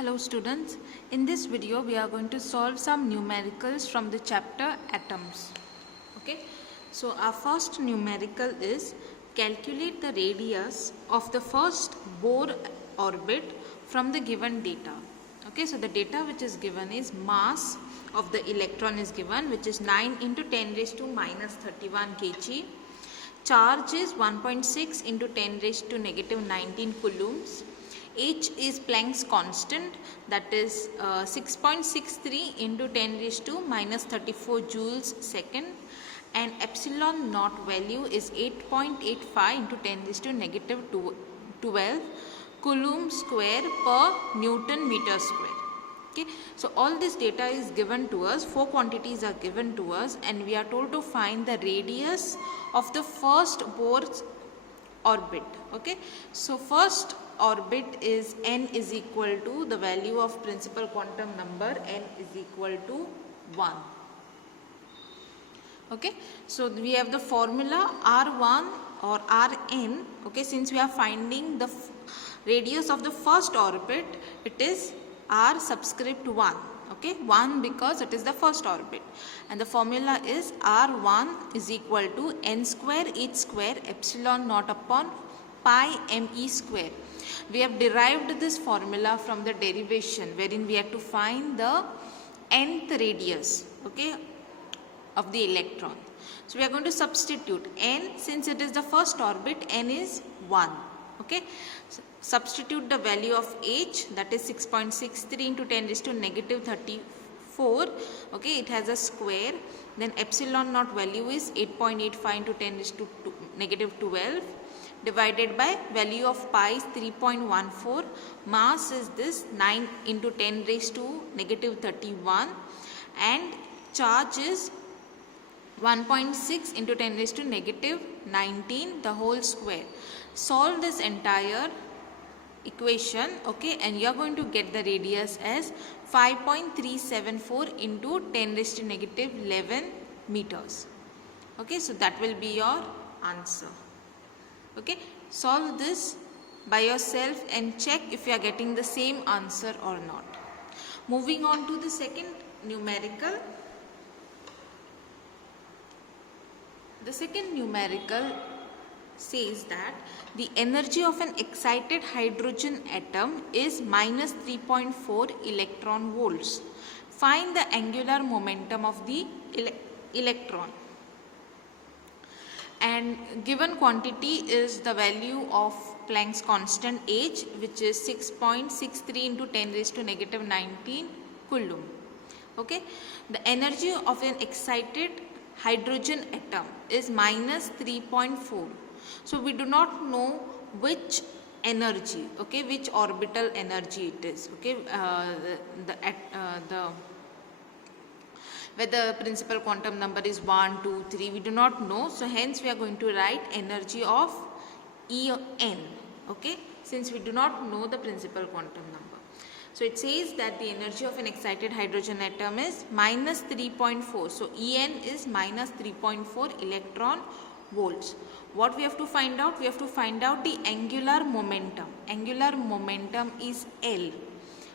Hello students, in this video we are going to solve some numericals from the chapter atoms. Okay, so our first numerical is calculate the radius of the first Bohr orbit from the given data. Okay, so the data which is given is mass of the electron is given, which is 9 into 10 raised to minus 31 kg. Charge is 1.6 into 10 raised to negative 19 coulombs. H is Planck's constant, that is 6.63 into 10 raised to minus 34 joules second, and epsilon naught value is 8.85 into 10 raised to negative 12 coulomb square per Newton meter square. Okay, so all this data is given to us, 4 quantities are given to us, and we are told to find the radius of the first Bohr's orbit. Okay, so first orbit is n is equal to the value of principal quantum number, n is equal to 1. Okay, so we have the formula R1 or Rn. Okay, since we are finding the radius of the first orbit, it is R subscript 1. Okay, 1 because it is the first orbit, and the formula is R1 is equal to n square h square epsilon naught upon pi me square. We have derived this formula from the derivation, wherein we have to find the nth radius, okay, of the electron. So we are going to substitute n, since it is the first orbit, n is 1. Okay, so substitute the value of h, that is 6.63 into 10 raised to negative 34. Okay, it has a square. Then epsilon naught value is 8.85 into 10 raised to negative 12, divided by value of pi is 3.14. Mass is this 9 into 10 raised to negative 31, and charge is 1.6 into 10 raised to negative 19 the whole square. Solve this entire equation, okay, and you are going to get the radius as 5.374 into 10 raised to negative 11 meters. Okay, so that will be your answer. Okay, solve this by yourself and check if you are getting the same answer or not. Moving on to the second numerical. The second numerical says that the energy of an excited hydrogen atom is minus 3.4 electron volts. Find the angular momentum of the electron. And given quantity is the value of Planck's constant H, which is 6.63 into 10 raised to negative 19 coulomb. Okay, the energy of an excited hydrogen atom is minus 3.4. So we do not know which energy, okay, which orbital energy it is. Okay, whether principal quantum number is 1, 2, 3, we do not know. So hence we are going to write energy of En. Okay, since we do not know the principal quantum number. So it says that the energy of an excited hydrogen atom is minus 3.4. So En is minus 3.4 electron volts. What we have to find out? We have to find out the angular momentum. Angular momentum is L.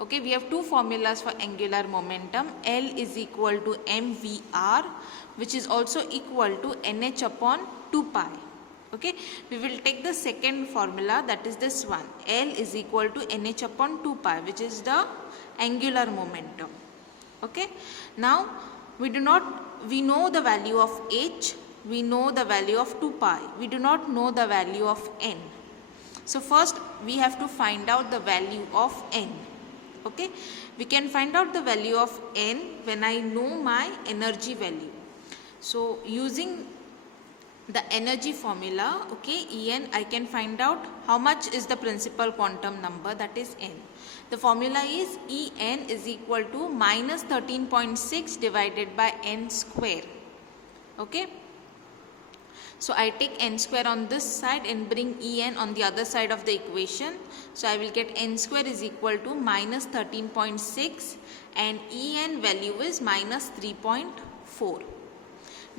Okay, we have two formulas for angular momentum. L is equal to mvr, which is also equal to nh upon 2 pi. Okay, we will take the second formula, that is this one. L is equal to nh upon 2 pi, which is the angular momentum. Okay, now we know the value of h, we know the value of 2 pi, we do not know the value of n. So first we have to find out the value of n. Okay, we can find out the value of n when I know my energy value. So using the energy formula, okay, En, I can find out how much is the principal quantum number, that is n. The formula is En is equal to minus 13.6 divided by n square. Okay, so I take n square on this side and bring En on the other side of the equation. So I will get n square is equal to minus 13.6 and En value is minus 3.4.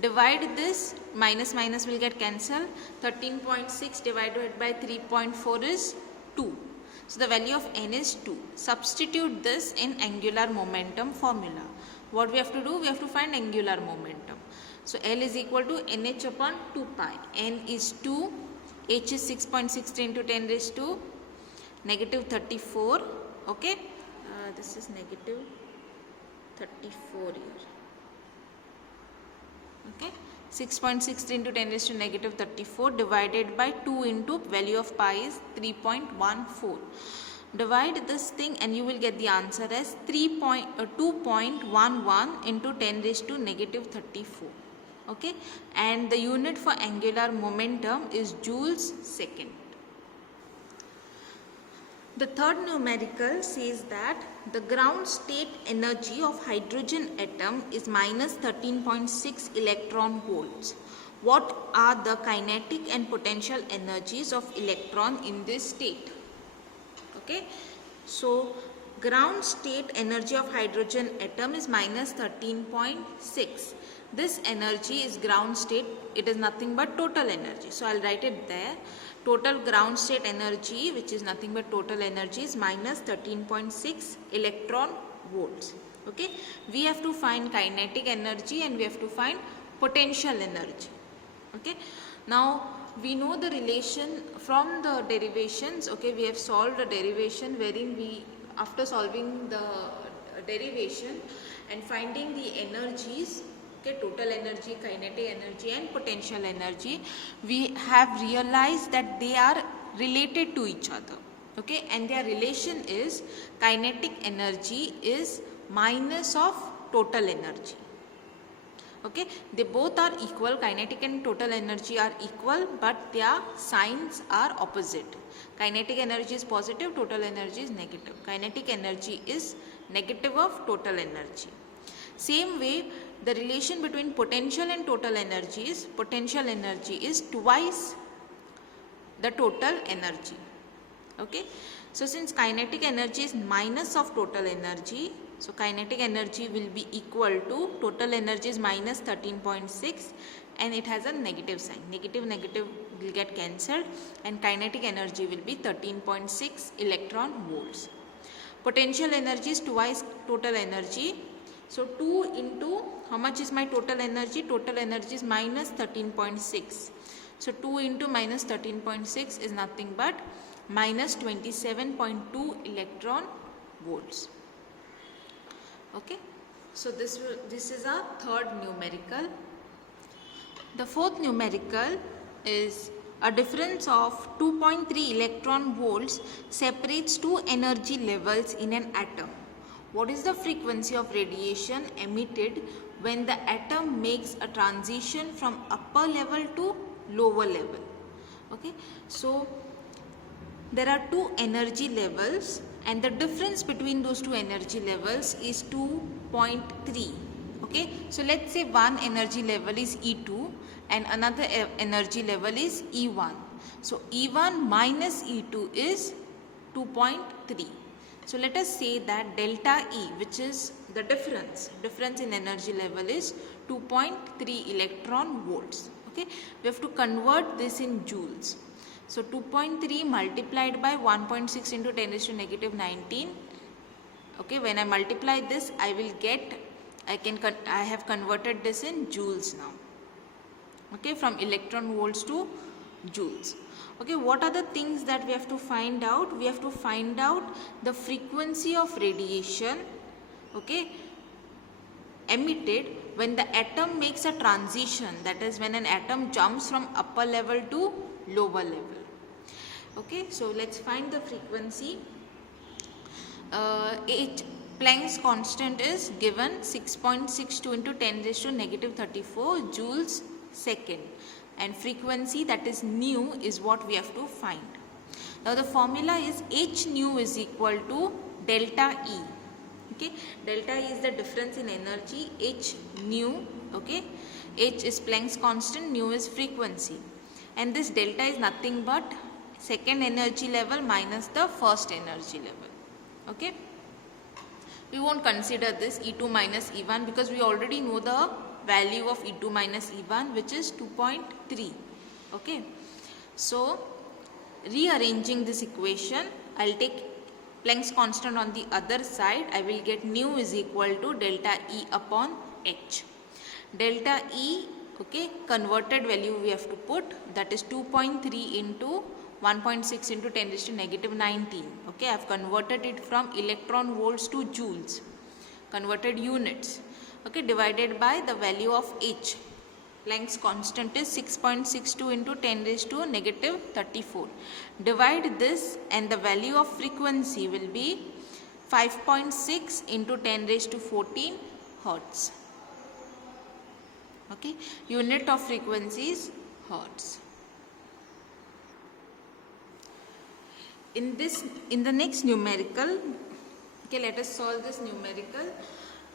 Divide this, minus minus will get cancelled. 13.6 divided by 3.4 is 2. So the value of n is 2. Substitute this in angular momentum formula. What we have to do? We have to find angular momentum. So L is equal to nh upon 2 pi. N is 2, h is 6.63 into 10 raised to negative 34. Okay, this is negative 34 here. Okay, 6.63 into 10 raised to negative 34 divided by 2 into value of pi is 3.14. Divide this thing and you will get the answer as 2.11 into 10 raised to negative 34. Okay, and the unit for angular momentum is joules second. The third numerical says that the ground state energy of hydrogen atom is minus 13.6 electron volts. What are the kinetic and potential energies of electron in this state? Okay, so ground state energy of hydrogen atom is minus 13.6. This energy is ground state, it is nothing but total energy. So I'll write it there. Total ground state energy, which is nothing but total energy, is minus 13.6 electron volts. Okay, we have to find kinetic energy and we have to find potential energy. Okay, now we know the relation from the derivations. Okay, we have solved a derivation wherein we, after solving the derivation and finding the energies, okay, total energy, kinetic energy and potential energy, we have realized that they are related to each other. Okay, and their relation is kinetic energy is minus of total energy. Okay, they both are equal, kinetic and total energy are equal, but their signs are opposite. Kinetic energy is positive, total energy is negative. Kinetic energy is negative of total energy. Same way, the relation between potential and total energy is twice the total energy. Okay, so since kinetic energy is minus of total energy, so kinetic energy will be equal to total energy is minus 13.6 and it has a negative sign. Negative will get cancelled and kinetic energy will be 13.6 electron volts. Potential energy is twice total energy. So 2 into, how much is my total energy? Total energy is minus 13.6. So 2 into minus 13.6 is nothing but minus 27.2 electron volts. Okay, so this is our third numerical. The fourth numerical is a difference of 2.3 electron volts separates two energy levels in an atom. What is the frequency of radiation emitted when the atom makes a transition from upper level to lower level? Okay, so there are two energy levels and the difference between those two energy levels is 2.3. Okay, so let's say one energy level is E2 and another energy level is E1. So E1 minus E2 is 2.3. So let us say that delta E, which is the difference in energy level, is 2.3 electron volts. Okay, we have to convert this in joules. So 2.3 multiplied by 1.6 into 10 raised to negative 19. Okay, when I multiply this, I will get, I have converted this in joules now. Okay, from electron volts to joules. Okay, what are the things that we have to find out? We have to find out the frequency of radiation, okay, emitted when the atom makes a transition, that is when an atom jumps from upper level to lower level. Okay, so let's find the frequency. Planck's constant is given 6.62 into 10 raised to negative 34 joules second, and frequency, that is nu, is what we have to find. Now the formula is h nu is equal to delta E. Okay, delta E is the difference in energy, h nu. Okay, h is Planck's constant, nu is frequency, and this delta is nothing but second energy level minus the first energy level. Okay, we won't consider this E2 minus E1 because we already know the value of E2 minus E1, which is 2.3. Okay, so rearranging this equation, I'll take Planck's constant on the other side. I will get nu is equal to delta E upon h. Delta E, okay, converted value we have to put, that is 2.3 into 1.6 into 10 raised to negative 19. Okay, I have converted it from electron volts to joules, converted units. Okay, divided by the value of h. Planck's constant is 6.62 into 10 raised to negative 34. Divide this and the value of frequency will be 5.6 into 10 raised to 14 hertz. Okay, unit of frequency is hertz. In the next numerical, okay, let us solve this numerical.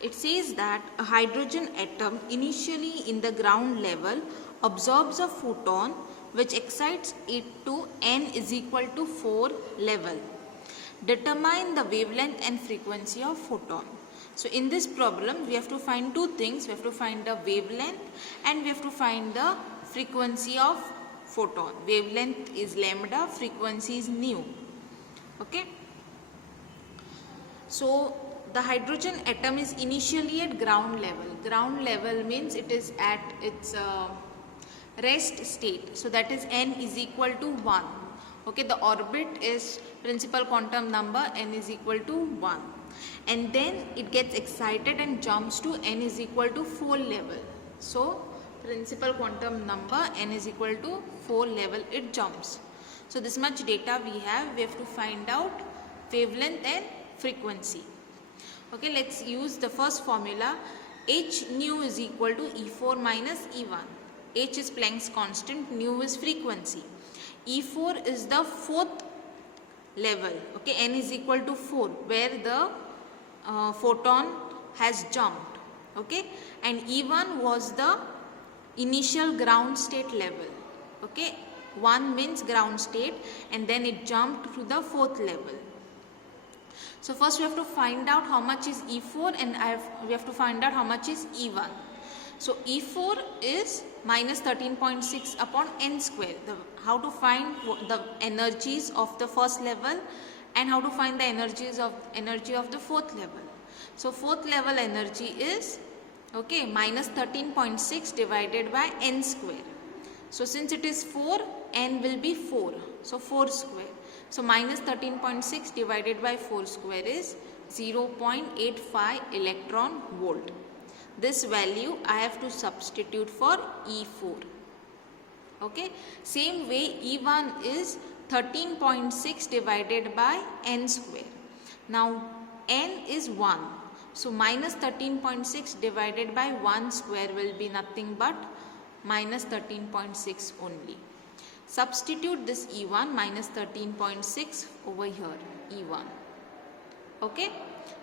It says that a hydrogen atom initially in the ground level absorbs a photon which excites it to n is equal to 4 level. Determine the wavelength and frequency of photon. So in this problem we have to find two things. We have to find the wavelength and we have to find the frequency of photon. Wavelength is lambda, frequency is nu. Okay. So the hydrogen atom is initially at ground level. Ground level means it is at its rest state. So that is n is equal to 1. Okay, the orbit is principal quantum number n is equal to 1. And then it gets excited and jumps to n is equal to 4 level. So principal quantum number n is equal to 4 level, it jumps. So this much data we have to find out wavelength and frequency. Okay, let's use the first formula. H nu is equal to E4 minus E1. H is Planck's constant, nu is frequency. E4 is the fourth level. Okay, n is equal to 4 where the photon has jumped. Okay, and E1 was the initial ground state level. Okay, 1 means ground state and then it jumped to the fourth level. So first we have to find out how much is E4 and we have to find out how much is E1. So E4 is minus 13.6 upon n square. How to find the energies of the first level and how to find the energy of the fourth level. So fourth level energy is, okay, minus 13.6 divided by n square. So since it is 4, n will be 4. So 4 square. So minus 13.6 divided by 4 square is 0.85 electron volt. This value I have to substitute for E4. Okay. Same way E1 is 13.6 divided by n square. Now n is 1. So minus 13.6 divided by 1 square will be nothing but minus 13.6 only. Substitute this E1 minus 13.6 over here, E1. Okay,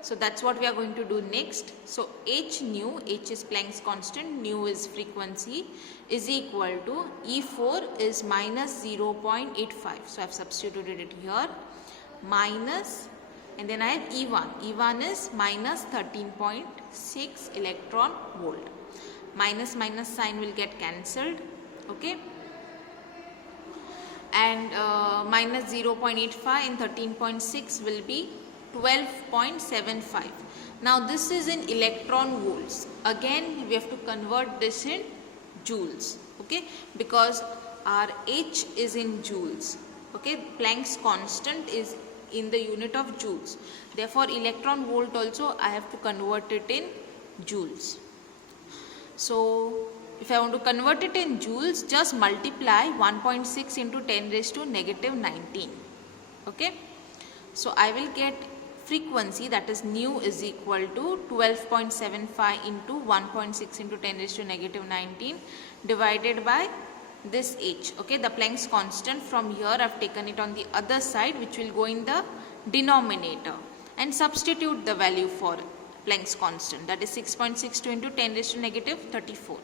so that's what we are going to do next. So h nu, h is Planck's constant, nu is frequency, is equal to E4 is minus 0.85. So I have substituted it here, minus, and then I have E1. E1 is minus 13.6 electron volt. Minus minus sign will get cancelled. Okay. And minus 0.85 and 13.6 will be 12.75. Now this is in electron volts. Again we have to convert this in joules. Okay, because our H is in joules. Okay, Planck's constant is in the unit of joules. Therefore electron volt also I have to convert it in joules. So if I want to convert it in joules, just multiply 1.6 into 10 raised to negative 19. Okay. So I will get frequency, that is nu is equal to 12.75 into 1.6 into 10 raised to negative 19 divided by this h. Okay. The Planck's constant, from here I have taken it on the other side, which will go in the denominator, and substitute the value for Planck's constant, that is 6.62 into 10 raised to negative 34.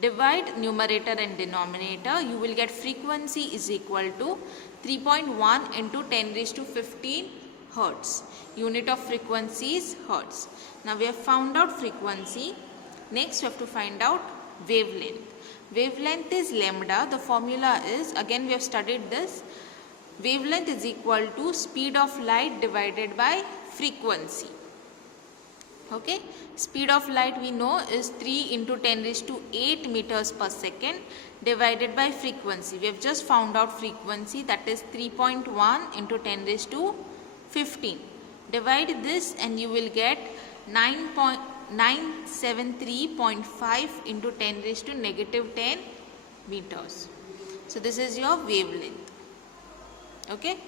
Divide numerator and denominator, you will get frequency is equal to 3.1 into 10 raised to 15 hertz. Unit of frequency is hertz. Now we have found out frequency. Next we have to find out wavelength. Wavelength is lambda. The formula is, again we have studied this, wavelength is equal to speed of light divided by frequency. Okay, speed of light we know is 3 into 10 raised to 8 meters per second divided by frequency. We have just found out frequency, that is 3.1 into 10 raised to 15. Divide this and you will get 973.5 into 10 raised to negative 10 meters. So this is your wavelength. Okay,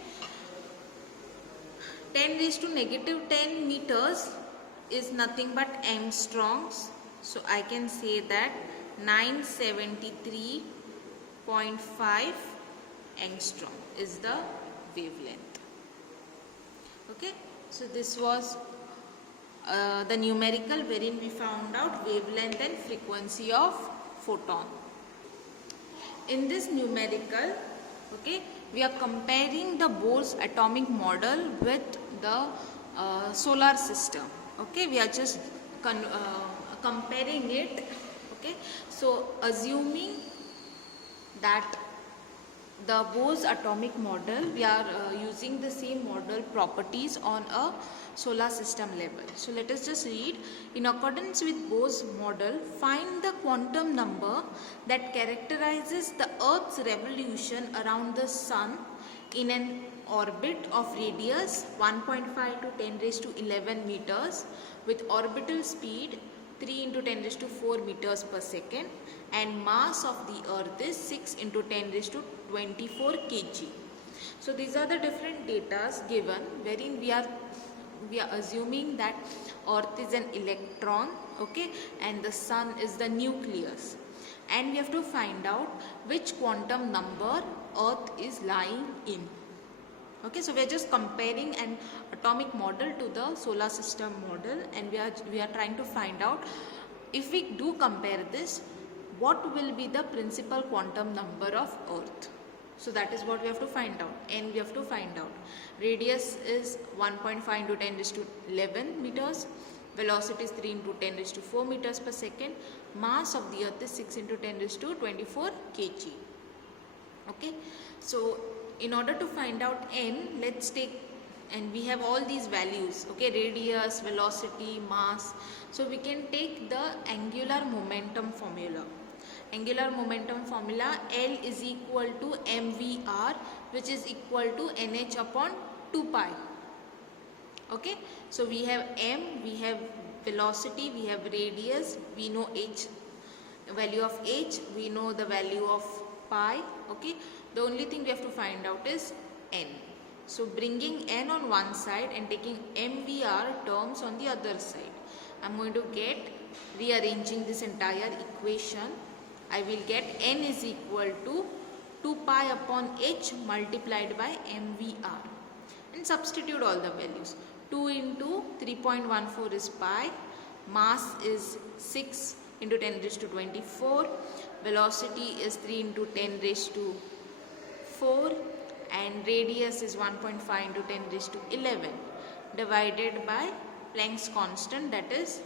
10 raised to negative 10 meters is nothing but angstroms. So I can say that 973.5 angstrom is the wavelength. Okay, so this was the numerical wherein we found out wavelength and frequency of photon. In this numerical, okay, we are comparing the Bohr's atomic model with the solar system. Okay, we are just comparing it. Okay, so assuming that the Bohr's atomic model, we are using the same model properties on a solar system level. So let us just read. In accordance with Bohr's model, find the quantum number that characterizes the Earth's revolution around the Sun in an orbit of radius 1.5 to 10 raised to 11 meters with orbital speed 3 into 10 raised to 4 meters per second and mass of the Earth is 6 into 10 raised to 24 kg. So these are the different datas given wherein we are assuming that Earth is an electron, okay, and the Sun is the nucleus, and we have to find out which quantum number Earth is lying in. Okay, so we are just comparing an atomic model to the solar system model, and we are trying to find out, if we do compare this, what will be the principal quantum number of Earth. So that is what we have to find out, and we have to find out radius is 1.5 into 10 raised to 11 meters, velocity is 3 into 10 raised to 4 meters per second, mass of the Earth is 6 into 10 raised to 24 kg. Okay, so in order to find out n, let's take, and we have all these values, okay, radius, velocity, mass. So we can take the angular momentum formula. Angular momentum formula, L is equal to mvr, which is equal to nh upon 2 pi. Okay, so we have m, we have velocity, we have radius, we know h, value of h, we know the value of pi. Okay, the only thing we have to find out is n. So bringing n on one side and taking mvr terms on the other side, I am going to get, rearranging this entire equation, I will get n is equal to 2 pi upon h multiplied by mvr, and substitute all the values. 2 into 3.14 is pi, mass is 6 into 10 raised to 24, velocity is 3 into 10 raised to 4, and radius is 1.5 into 10 raised to 11 divided by Planck's constant, that is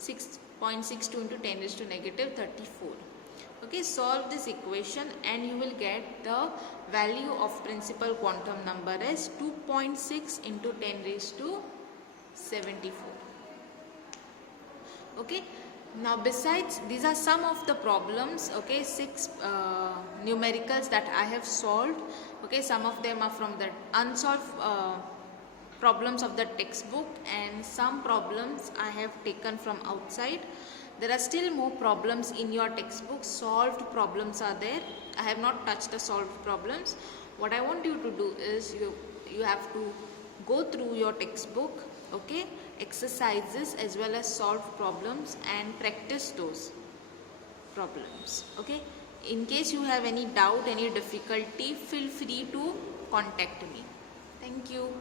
6.62 into 10 raised to negative 34. Okay, solve this equation and you will get the value of principal quantum number as 2.6 into 10 raised to 74. Okay, now besides, these are some of the problems, okay, 6 numericals that I have solved. Okay, some of them are from the unsolved problems of the textbook, and some problems I have taken from outside. There are still more problems in your textbook. Solved problems are there. I have not touched the solved problems. What I want you to do is you have to go through your textbook, okay, exercises as well as solved problems, and practice those problems. Okay, in case you have any doubt, any difficulty, feel free to contact me. Thank you.